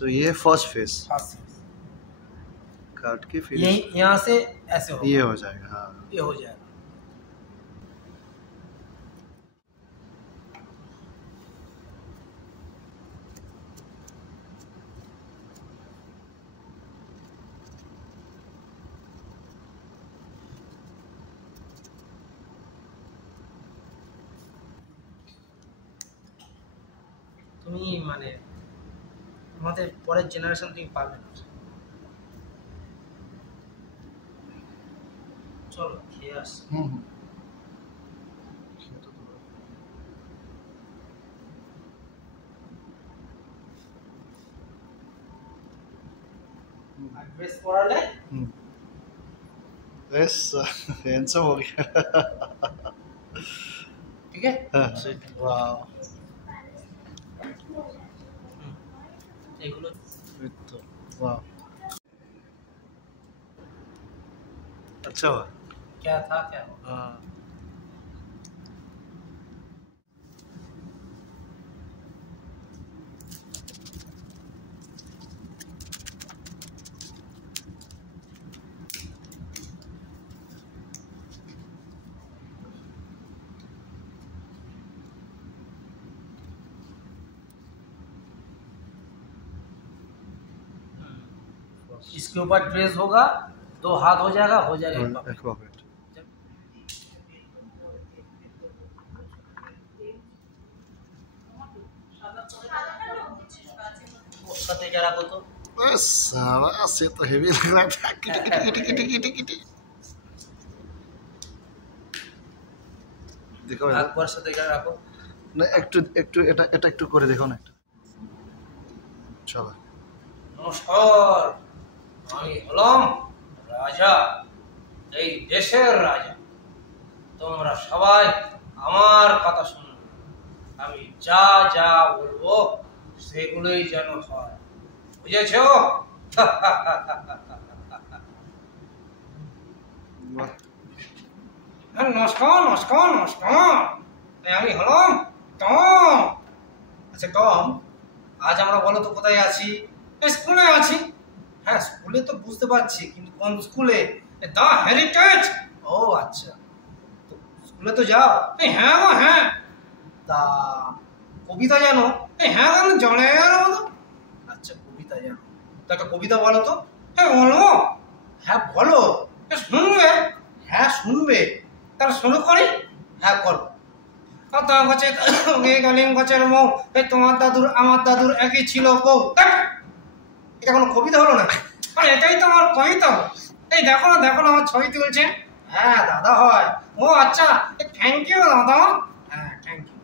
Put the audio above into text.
सो ये first face first face काट के फिर यहाँ से ऐसे हो, ये हो जाएगा। हाँ ये हो जाएगा। তুমি মানে আমাদের পরের জেনারেশন তুমি পাবে না। চলো খেয়ে আস। ड्रेस पड़ा ले बस हैंडसम हो गया। ठीक है। वाह এগুলো तो वाह अच्छा हुआ। क्या था क्या हुआ? हाँ इसके ऊपर ड्रेस होगा, 2 हाथ हो जाएगा एक पॉकेट। साथे जरा को तो बस साला से तो हेवी लग रहा था। किटी देखो একবার সাথে জরা রাখো না একটু এটা একটু করে দেখো না একটু। চলো নমস্কার, আমি হলাম রাজা, এই দেশের রাজা। তোমরা সবাই আমার কথা শুনো, আমি যা যা বলবো সেগুলোই যেন হয়, বুঝেছো? নমস্কার নমস্কার নমস্কার, আমি হলাম টম। আচ্ছা টম, আজ আমরা বলো তো কোথায় আছি? স্কুলে আছি। হ্যাঁ স্কুলে তো বুঝতে পারছি, কিন্তু কোন স্কুলে? দা হেরিটেজ। ও আচ্ছা, তো স্কুলে তো যাও? হ্যাঁ গো হ্যাঁ। তা কবিতা জানো? হ্যাঁ আমি জানে মতো। আচ্ছা কবিতা জানো, তো একটা কবিতা বলো তো। হ্যাঁ বলো। হ্যাঁ বলো। শুনবে? হ্যাঁ শুনবে। তাহলে শুরু করি। হ্যাঁ করো। গাছের মৌ, তোমার দাদুর আমার দাদুর একই ছিল বউ। এটা কোনো কবিতা হলো না? এটাই তো আমার কবিতা। এই দেখো না আমার ছবি তুলছে। হ্যাঁ দাদা হয়। ও আচ্ছা, থ্যাংক ইউ দাদা। হ্যাঁ থ্যাংক ইউ।